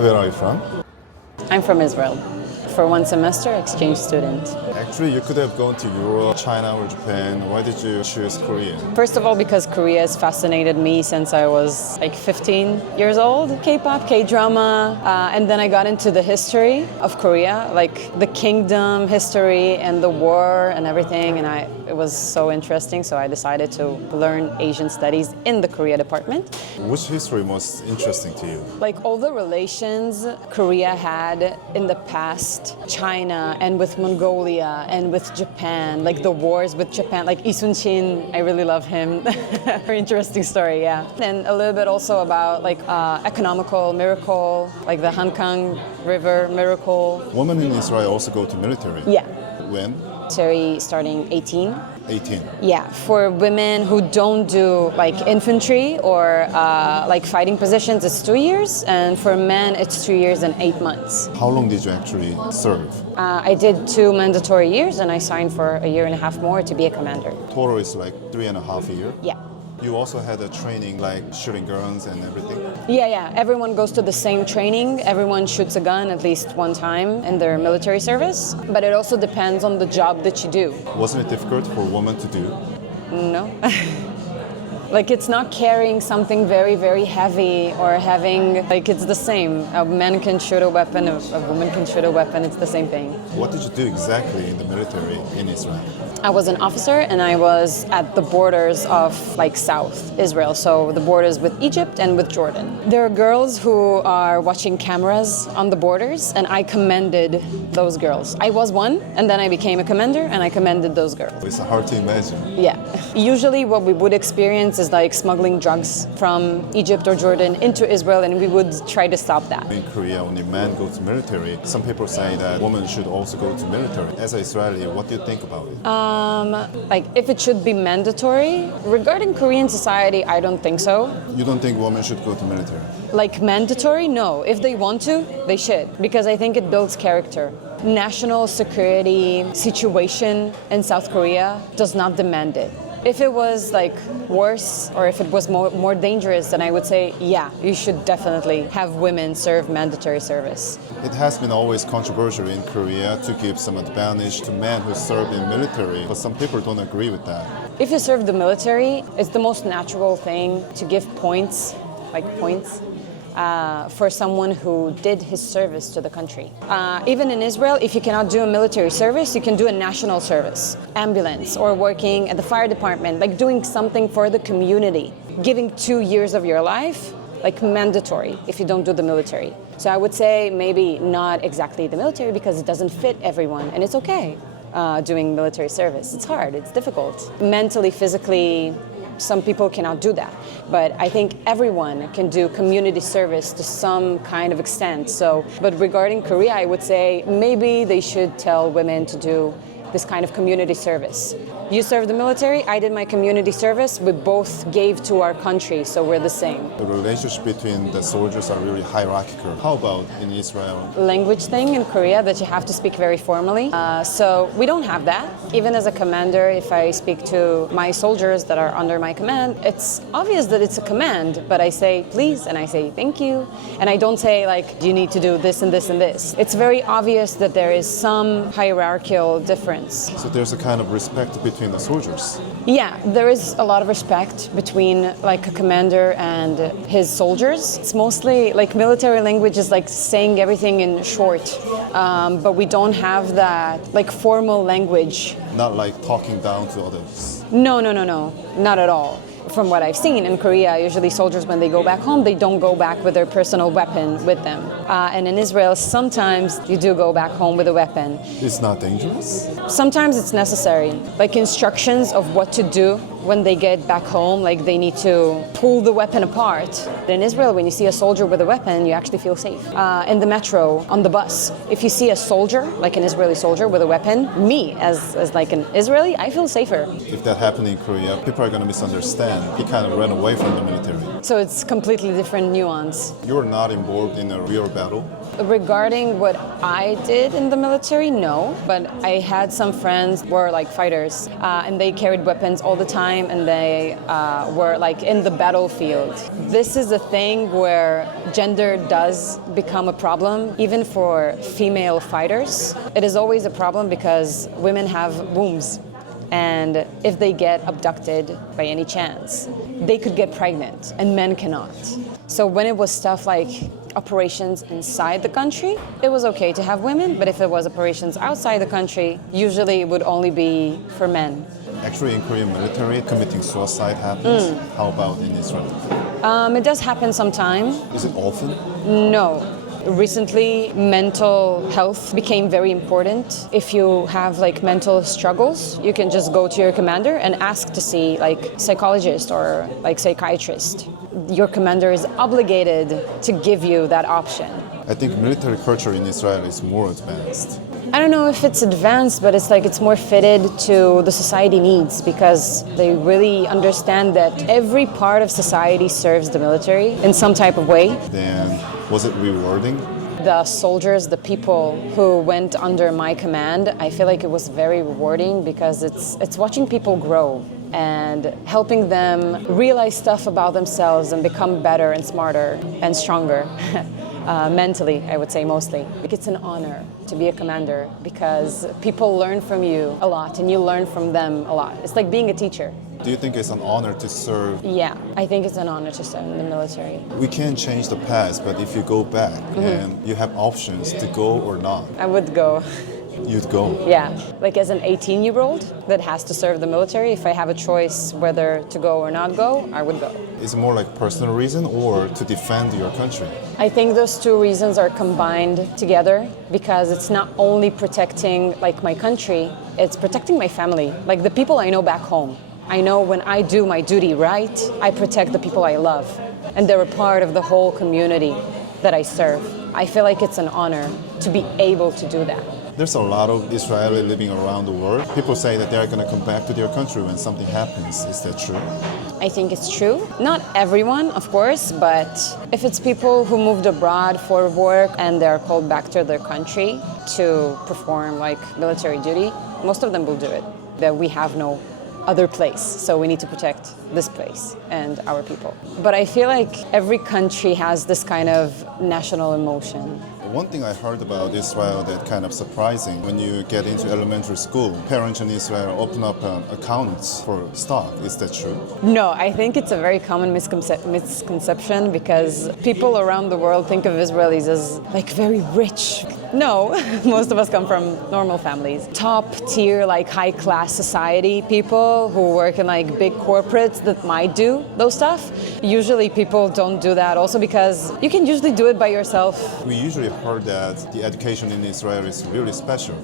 Where are you from? I'm from Israel. For one semester, exchange student. Actually, you could have gone to Europe, China, or Japan. Why did you choose Korea? First of all, because Korea has fascinated me since I was like 15 years old. K-pop, K-drama, and then I got into the history of Korea, like the kingdom history and the war and everything, and it was so interesting, so I decided to learn Asian studies in the Korea department. Which history most interesting to you? Like all the relations Korea had in the past, China and with Mongolia and with Japan, like the wars with Japan, like Lee Sun-shin, I really love him. Very interesting story, yeah. And a little bit also about like economical miracle, like the Hankang River miracle. Women in Israel also go to military. Yeah. When? Military starting 18. 18. Yeah, for women who don't do like infantry or like fighting positions, it's 2 years, and for men, it's 2 years and 8 months. How long did you actually serve? I did 2 mandatory years, and I signed for a year and a half more to be a commander. Total is like 3.5 years. Yeah. You also had a training like shooting guns and everything? Yeah. Everyone goes to the same training. Everyone shoots a gun at least one time in their military service. But it also depends on the job that you do. Wasn't it difficult for women to do? No. Like it's not carrying something very, very heavy or having, like it's the same. A man can shoot a weapon, a woman can shoot a weapon, it's the same thing. What did you do exactly in the military in Israel? I was an officer and I was at the borders of like South Israel, so the borders with Egypt and with Jordan. There are girls who are watching cameras on the borders and I commended those girls. I was one and then I became a commander and I commended those girls. It's hard to imagine. Yeah. Usually what we would experience is like smuggling drugs from Egypt or Jordan into Israel and we would try to stop that. In Korea, only men go to military. Some people say that women should also go to military. As an Israeli, what do you think about it? Like if it should be mandatory. Regarding Korean society, I don't think so. You don't think women should go to military? Like mandatory? No. If they want to, they should. Because I think it builds character. National security situation in South Korea does not demand it. If it was like worse or if it was more dangerous, then I would say, yeah, you should definitely have women serve mandatory service. It has been always controversial in Korea to give some advantage to men who serve in military, but some people don't agree with that. If you serve the military, it's the most natural thing to give points, like points, for someone who did his service to the country. Even in Israel, if you cannot do a military service, you can do a national service, ambulance, or working at the fire department, like doing something for the community. Giving 2 years of your life, like mandatory if you don't do the military. So I would say maybe not exactly the military because it doesn't fit everyone, and it's okay doing military service. It's hard, it's difficult. Mentally, physically, some people cannot do that. But I think everyone can do community service to some kind of extent. But regarding Korea, I would say maybe they should tell women to do this kind of community service. You served the military, I did my community service. We both gave to our country, so we're the same. The relationship between the soldiers are really hierarchical. How about in Israel? Language thing in Korea that you have to speak very formally. So we don't have that. Even as a commander, if I speak to my soldiers that are under my command, it's obvious that it's a command, but I say please and I say thank you. And I don't say like, you need to do this and this and this. It's very obvious that there is some hierarchical difference. So there's a kind of respect between the soldiers. Yeah, there is a lot of respect between like a commander and his soldiers. It's mostly like military language is like saying everything in short, but we don't have that like formal language. Not like talking down to others. No, not at all. From what I've seen in Korea, usually soldiers, when they go back home, they don't go back with their personal weapon with them. And in Israel, sometimes you do go back home with a weapon. It's not dangerous? Sometimes it's necessary, like instructions of what to do when they get back home, like they need to pull the weapon apart. In Israel, when you see a soldier with a weapon, you actually feel safe. In the metro, on the bus, if you see a soldier, like an Israeli soldier with a weapon, me, as like an Israeli, I feel safer. If that happened in Korea, people are going to misunderstand. He kind of ran away from the military. So it's completely different nuance. You were not involved in a real battle? Regarding what I did in the military, no. But I had some friends who were like fighters, and they carried weapons all the time, and they were like in the battlefield. This is a thing where gender does become a problem, even for female fighters. It is always a problem because women have wombs. And if they get abducted by any chance, they could get pregnant, and men cannot. So when it was stuff like operations inside the country, it was okay to have women, but if it was operations outside the country, usually it would only be for men. Actually, in Korean military, committing suicide happens. How about in Israel? It does happen sometime. Is it often? No. Recently, mental health became very important. If you have like mental struggles, you can just go to your commander and ask to see like psychologist or like psychiatrist. Your commander is obligated to give you that option. I think military culture in Israel is more advanced. I don't know if it's advanced, but it's like it's more fitted to the society needs because they really understand that every part of society serves the military in some type of way. Then was it rewarding? The soldiers, the people who went under my command, I feel like it was very rewarding because it's watching people grow and helping them realize stuff about themselves and become better and smarter and stronger. Mentally, I would say mostly. It's an honor to be a commander because people learn from you a lot and you learn from them a lot. It's like being a teacher. Do you think it's an honor to serve? Yeah, I think it's an honor to serve in the military. We can't change the past, but if you go back and you have options to go or not, I would go. you'd go. Yeah, like as an 18-year-old that has to serve the military, if I have a choice whether to go or not go, I would go. Is it more like personal reason or to defend your country? I think those two reasons are combined together because it's not only protecting like my country, it's protecting my family, like the people I know back home. I know when I do my duty right, I protect the people I love, and they're a part of the whole community that I serve. I feel like it's an honor to be able to do that. There's a lot of Israelis living around the world. People say that they're going to come back to their country when something happens. Is that true? I think it's true. Not everyone, of course, but if it's people who moved abroad for work and they're called back to their country to perform like military duty, most of them will do it. That we have no other place, so we need to protect this place and our people. But I feel like every country has this kind of national emotion. One thing I heard about Israel that kind of surprising, when you get into elementary school, parents in Israel open up accounts for stock. Is that true? No, I think it's a very common misconception because people around the world think of Israelis as like very rich. No, most of us come from normal families. Top tier, like high class society people who work in like big corporates that might do those stuff. Usually people don't do that also because you can usually do it by yourself. We usually heard that the education in Israel is really special.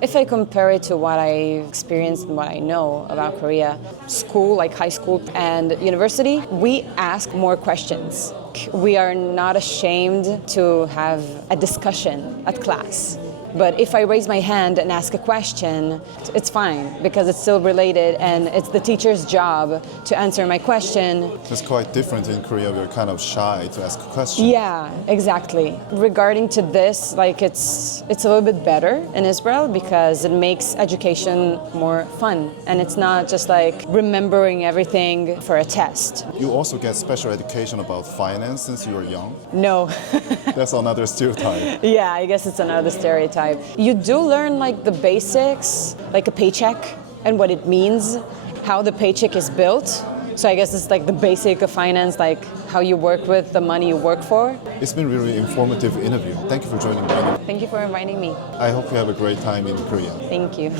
If I compare it to what I experienced and what I know about Korea, school, like high school and university, we ask more questions. We are not ashamed to have a discussion at class. But if I raise my hand and ask a question, it's fine because it's still related and it's the teacher's job to answer my question. It's quite different in Korea. We're kind of shy to ask a question. Yeah, exactly. Regarding to this, like it's a little bit better in Israel because it makes education more fun and it's not just like remembering everything for a test. You also get special education about finance since you were young. No. That's another stereotype. Yeah, I guess it's another stereotype. You do learn like the basics, like a paycheck and what it means, how the paycheck is built. So I guess it's like the basic of finance, like how you work with the money you work for. It's been a really informative interview. Thank you for joining me. Thank you for inviting me. I hope you have a great time in Korea. Thank you.